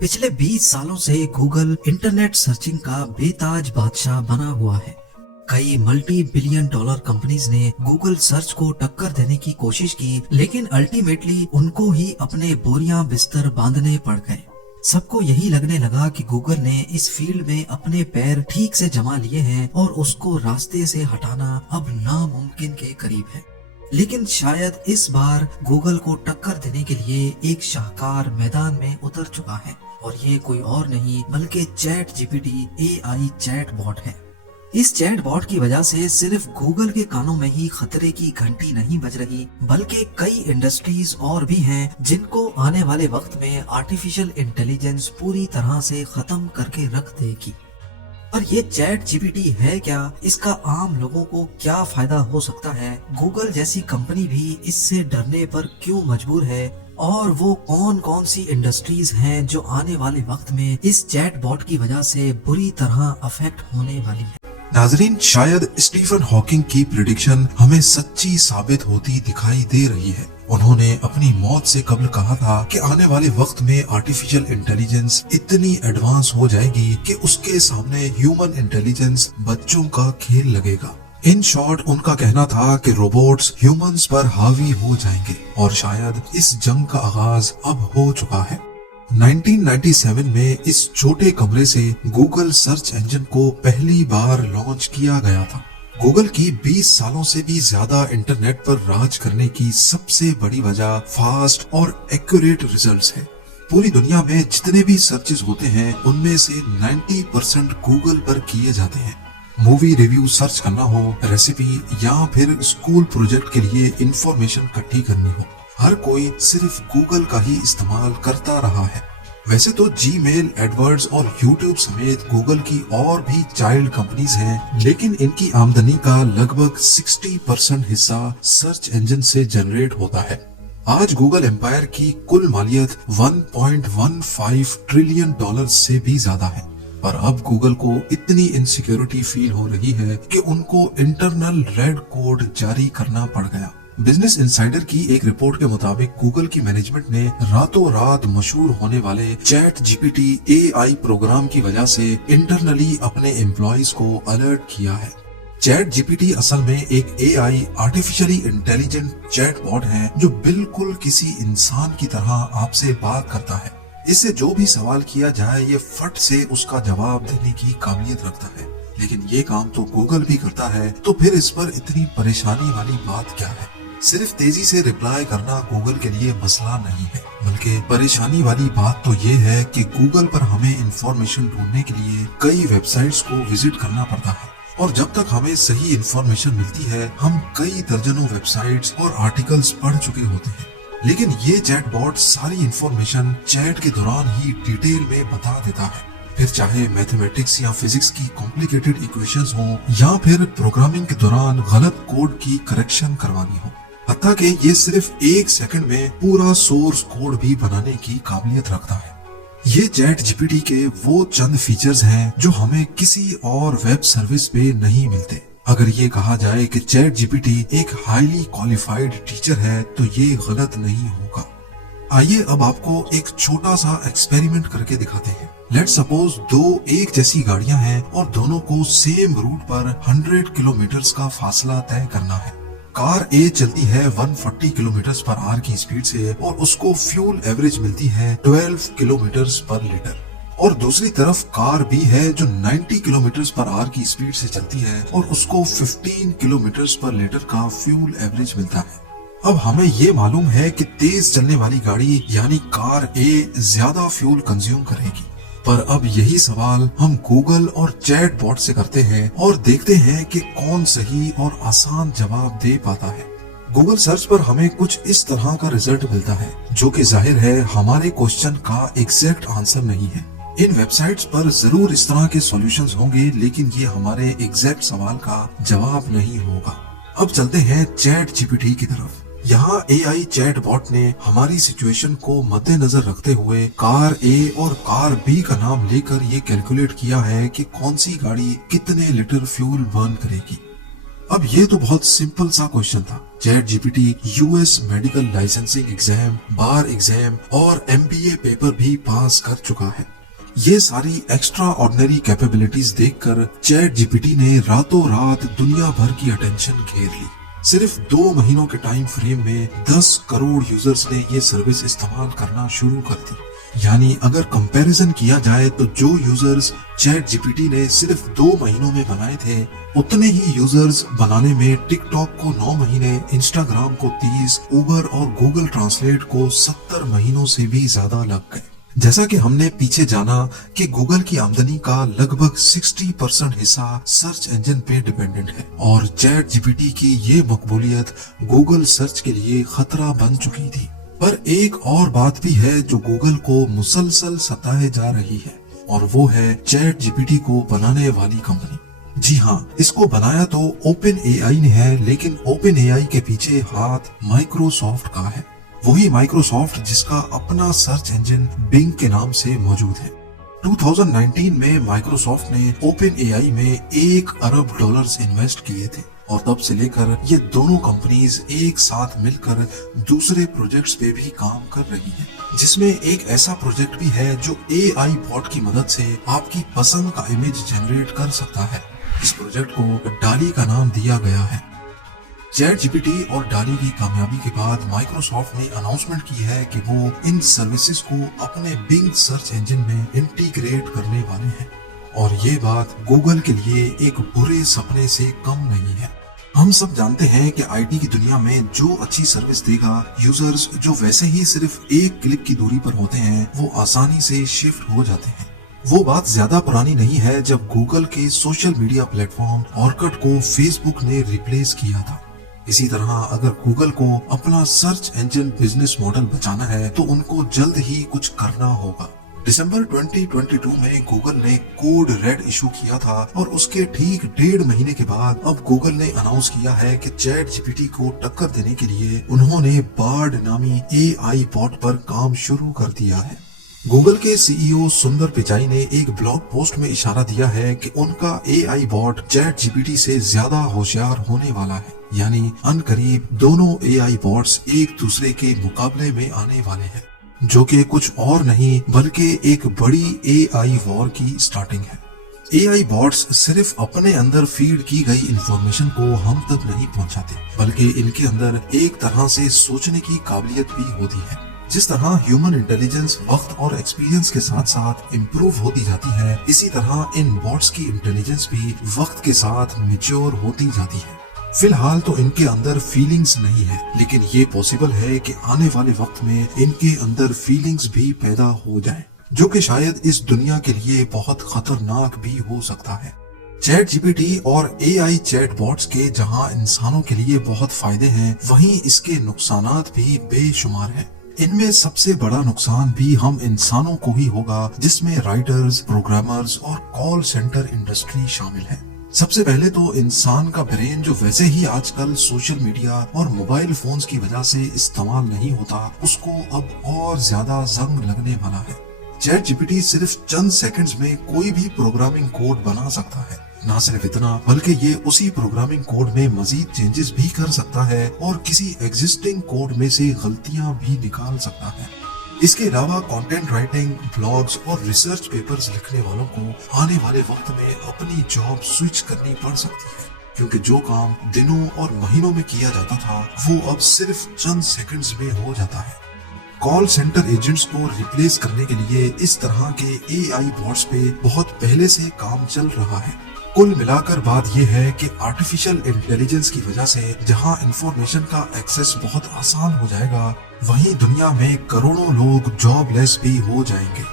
पिछले 20 सालों से गूगल इंटरनेट सर्चिंग का बेताज बादशाह बना हुआ है। कई मल्टी बिलियन डॉलर कंपनीज ने गूगल सर्च को टक्कर देने की कोशिश की, लेकिन अल्टीमेटली उनको ही अपने बोरियां बिस्तर बांधने पड़ गए। सबको यही लगने लगा कि गूगल ने इस फील्ड में अपने पैर ठीक से जमा लिए हैं और उसको रास्ते से हटाना अब नामुमकिन के करीब है। लेकिन शायद इस बार गूगल को टक्कर देने के लिए एक शाहकार मैदान में उतर चुका है, और ये कोई और नहीं बल्कि chat GPT AI chatbot है। इस चैट बॉट की वजह से सिर्फ गूगल के कानों में ही खतरे की घंटी नहीं बज रही, बल्कि कई इंडस्ट्रीज और भी हैं जिनको आने वाले वक्त में आर्टिफिशियल इंटेलिजेंस पूरी तरह से खत्म करके रख देगी। पर ये चैट जीपीटी है क्या? इसका आम लोगों को क्या फायदा हो सकता है? गूगल जैसी कंपनी भी इससे डरने पर क्यों मजबूर है? और वो कौन कौन सी इंडस्ट्रीज हैं जो आने वाले वक्त में इस चैट बॉट की वजह से बुरी तरह अफेक्ट होने वाली है? नाजरीन, शायद स्टीफन हॉकिंग की प्रिडिक्शन हमें सच्ची साबित होती दिखाई दे रही है। उन्होंने अपनी मौत से कबल कहा था कि आने वाले वक्त में आर्टिफिशियल इंटेलिजेंस इतनी एडवांस हो जाएगी कि उसके सामने ह्यूमन इंटेलिजेंस बच्चों का खेल लगेगा। इन शॉर्ट, उनका कहना था कि रोबोट्स ह्यूमंस पर हावी हो जाएंगे, और शायद इस जंग का आगाज अब हो चुका है। 1997 में इस छोटे कमरे से गूगल सर्च इंजन को पहली बार लॉन्च किया गया था। गूगल की 20 सालों से भी ज्यादा इंटरनेट पर राज करने की सबसे बड़ी वजह फास्ट और एक्यूरेट रिजल्ट्स है। पूरी दुनिया में जितने भी सर्चेस होते हैं उनमें से 90% गूगल पर किए जाते हैं। मूवी रिव्यू सर्च करना हो, रेसिपी या फिर स्कूल प्रोजेक्ट के लिए इंफॉर्मेशन इकट्ठी करनी हो, हर कोई सिर्फ गूगल का ही इस्तेमाल करता रहा है। वैसे तो जीमेल, एडवर्ड्स और यूट्यूब समेत गूगल की और भी चाइल्ड कंपनीज हैं, लेकिन इनकी आमदनी का लगभग 60% हिस्सा सर्च इंजन से जनरेट होता है। आज गूगल एम्पायर की कुल मालियत $1.15 ट्रिलियन से भी ज्यादा है। पर अब गूगल को इतनी इनसिक्योरिटी फील हो रही है कि उनको इंटरनल रेड कोड जारी करना पड़ गया। बिजनेस इनसाइडर की एक रिपोर्ट के मुताबिक गूगल की मैनेजमेंट ने रातों रात मशहूर होने वाले चैट जीपीटी AI प्रोग्राम की वजह से इंटरनली अपने एम्प्लॉइज को अलर्ट किया है। चैट जीपीटी असल में एक AI artificially intelligent chatbot है जो बिल्कुल किसी इंसान की तरह आपसे बात करता है। इससे जो भी सवाल किया जाए ये फट से उसका जवाब देने की काबिलियत रखता है। लेकिन ये काम तो गूगल भी करता है, तो फिर इस पर इतनी परेशानी वाली बात क्या है? सिर्फ तेजी से रिप्लाई करना गूगल के लिए मसला नहीं है, बल्कि परेशानी वाली बात तो ये है कि गूगल पर हमें इंफॉर्मेशन ढूंढने के लिए कई वेबसाइट्स को विजिट करना पड़ता है, और जब तक हमें सही इंफॉर्मेशन मिलती है हम कई दर्जनों वेबसाइट्स और आर्टिकल्स पढ़ चुके होते हैं। लेकिन ये चैट बॉट सारी इंफॉर्मेशन चैट के दौरान ही डिटेल में बता देता है, फिर चाहे मैथमेटिक्स या फिजिक्स की कॉम्प्लिकेटेड इक्वेशंस हो या फिर प्रोग्रामिंग के दौरान गलत कोड की करेक्शन करवानी हो। हत्ता कि ये सिर्फ 1 सेकंड में पूरा सोर्स कोड भी बनाने की काबिलियत रखता है। ये चैट जीपीटी के वो चंद फीचर्स हैं जो हमें किसी और वेब सर्विस पे नहीं मिलते। अगर ये कहा जाए कि चैट जीपीटी एक हाईली क्वालिफाइड टीचर है तो ये गलत नहीं होगा। आइए अब आपको एक छोटा सा एक्सपेरिमेंट करके दिखाते हैं। लेट्स सपोज 2 एक जैसी गाड़ियां हैं और दोनों को सेम रूट पर 100 किलोमीटर का फासला तय करना है। कार A चलती है 140 किलोमीटर पर आवर की स्पीड से और उसको फ्यूल एवरेज मिलती है 12 किलोमीटर पर लीटर, और दूसरी तरफ कार B है जो 90 किलोमीटर पर आवर की स्पीड से चलती है और उसको 15 किलोमीटर पर लीटर का फ्यूल एवरेज मिलता है। अब हमें ये मालूम है कि तेज चलने वाली गाड़ी यानी कार A ज्यादा फ्यूल कंज्यूम करेगी। पर अब यही सवाल हम गूगल और चैट बॉट से करते हैं और देखते हैं कि कौन सही और आसान जवाब दे पाता है। गूगल सर्च पर हमें कुछ इस तरह का रिजल्ट मिलता है जो कि जाहिर है हमारे क्वेश्चन का एग्जैक्ट आंसर नहीं है। इन वेबसाइट्स पर जरूर इस तरह के सॉल्यूशंस होंगे, लेकिन ये हमारे एग्जैक्ट सवाल का जवाब नहीं होगा। अब चलते हैं चैट जीपीटी की तरफ। यहाँ AI चैट बॉट ने हमारी सिचुएशन को मद्देनजर रखते हुए कार A और कार B का नाम लेकर ये कैलकुलेट किया है कि कौन सी गाड़ी कितने लीटर फ्यूल बर्न करेगी। अब ये तो बहुत सिंपल सा क्वेश्चन था, ChatGPT US medical licensing exam, bar exam और एमबीए पेपर भी पास कर चुका है। ये सारी एक्स्ट्रा ऑर्डिनरी कैपेबिलिटीज देखकर चैट जीपीटी ने रातों रात दुनिया भर की अटेंशन घेर ली। सिर्फ 2 महीनों के टाइम फ्रेम में 10 करोड़ यूजर्स ने ये सर्विस इस्तेमाल करना शुरू कर दी। यानी अगर कंपैरिजन किया जाए तो जो यूजर्स चैट जीपीटी ने सिर्फ 2 महीनों में बनाए थे, उतने ही यूजर्स बनाने में टिकटॉक को 9 महीने, इंस्टाग्राम को 30, उबर और गूगल ट्रांसलेट को 70 महीनों से भी ज्यादा लग गए। जैसा कि हमने पीछे जाना कि गूगल की आमदनी का लगभग 60% हिस्सा सर्च इंजन पे डिपेंडेंट है और चैट जीपीटी की ये मकबूलियत गूगल सर्च के लिए खतरा बन चुकी थी। पर एक और बात भी है जो गूगल को मुसलसल सताए जा रही है और वो है चैट जीपीटी को बनाने वाली कंपनी। जी हाँ, इसको बनाया तो ओपन एआई ने है, लेकिन ओपन एआई के पीछे हाथ माइक्रोसॉफ्ट का है। वही माइक्रोसॉफ्ट जिसका अपना सर्च इंजन बिंग के नाम से मौजूद है। 2019 में माइक्रोसॉफ्ट ने ओपन एआई में $1 अरब इन्वेस्ट किए थे और तब से लेकर ये दोनों कंपनीज एक साथ मिलकर दूसरे प्रोजेक्ट्स पे भी काम कर रही हैं, जिसमें एक ऐसा प्रोजेक्ट भी है जो एआई बॉट की मदद से आपकी पसंद का इमेज जनरेट कर सकता है। इस प्रोजेक्ट को डाली का नाम दिया गया है। चैट जीपीटी और डाली की कामयाबी के बाद माइक्रोसॉफ्ट ने अनाउंसमेंट की है कि वो इन सर्विसेज को अपने बिंग सर्च इंजन में इंटीग्रेट करने वाले हैं और ये बात गूगल के लिए एक बुरे सपने से कम नहीं है। हम सब जानते हैं कि आईटी की दुनिया में जो अच्छी सर्विस देगा, यूजर्स जो वैसे ही सिर्फ एक क्लिक की दूरी पर होते हैं, वो आसानी से शिफ्ट हो जाते हैं। वो बात ज्यादा पुरानी नहीं है जब गूगल के सोशल मीडिया प्लेटफॉर्म ऑर्कुट को फेसबुक ने रिप्लेस किया था। इसी तरह अगर गूगल को अपना सर्च इंजन बिजनेस मॉडल बचाना है तो उनको जल्द ही कुछ करना होगा। दिसंबर 2022 में गूगल ने कोड रेड इशू किया था और उसके ठीक 1.5 महीने के बाद अब गूगल ने अनाउंस किया है कि चैट जीपीटी को टक्कर देने के लिए उन्होंने बार्ड नामी एआई बॉट पर काम शुरू कर दिया है। गूगल के सीईओ सुंदर पिचाई ने एक ब्लॉग पोस्ट में इशारा दिया है कि उनका एआई बॉट चैट जीपीटी से ज्यादा होशियार होने वाला है, यानी अनकरीब दोनों एआई बॉट्स एक दूसरे के मुकाबले में आने वाले हैं, जो कि कुछ और नहीं बल्कि एक बड़ी एआई वॉर की स्टार्टिंग है। एआई बॉट्स सिर्फ अपने अंदर फीड की गई इंफॉर्मेशन को हम तक नहीं पहुंचाते, बल्कि इनके अंदर एक तरह से सोचने की काबिलियत भी होती है। जिस तरह ह्यूमन इंटेलिजेंस वक्त और एक्सपीरियंस के साथ साथ इम्प्रूव होती जाती है, इसी तरह इन बॉट्स की इंटेलिजेंस भी वक्त के साथ मैच्योर होती जाती है। फिलहाल तो इनके अंदर फीलिंग्स नहीं है, लेकिन ये पॉसिबल है कि आने वाले वक्त में इनके अंदर फीलिंग्स भी पैदा हो जाए, जो कि शायद इस दुनिया के लिए बहुत खतरनाक भी हो सकता है। चैट जीपीटी और एआई चैट बॉट्स के जहां इंसानों के लिए बहुत फायदे हैं, वहीं इसके नुकसानात भी बेशुमार हैं। इनमें सबसे बड़ा नुकसान भी हम इंसानों को ही होगा, जिसमें राइटर्स, प्रोग्रामर्स और कॉल सेंटर इंडस्ट्री शामिल है। सबसे पहले तो इंसान का ब्रेन जो वैसे ही आजकल सोशल मीडिया और मोबाइल फोन्स की वजह से इस्तेमाल नहीं होता, उसको अब और ज्यादा जंग लगने वाला है। चैट जीपीटी सिर्फ चंद सेकंड्स में कोई भी प्रोग्रामिंग कोड बना सकता है। ना सिर्फ इतना, बल्कि ये उसी प्रोग्रामिंग कोड में मजीद चेंजेस भी कर सकता है और किसी एग्जिस्टिंग कोड में से गलतियां भी निकाल सकता है। इसके अलावा कंटेंट राइटिंग, ब्लॉग्स और रिसर्च पेपर्स लिखने वालों को आने वाले वक्त में अपनी जॉब स्विच करनी पड़ सकती है, क्योंकि जो काम दिनों और महीनों में किया जाता था वो अब सिर्फ चंद सेकंड्स में हो जाता है। कॉल सेंटर एजेंट्स को रिप्लेस करने के लिए इस तरह के एआई बॉट्स पे बहुत पहले से काम चल रहा है। कुल मिलाकर बात यह है कि आर्टिफिशियल इंटेलिजेंस की वजह से जहां इंफॉर्मेशन का एक्सेस बहुत आसान हो जाएगा, वहीं दुनिया में करोड़ों लोग जॉबलेस भी हो जाएंगे।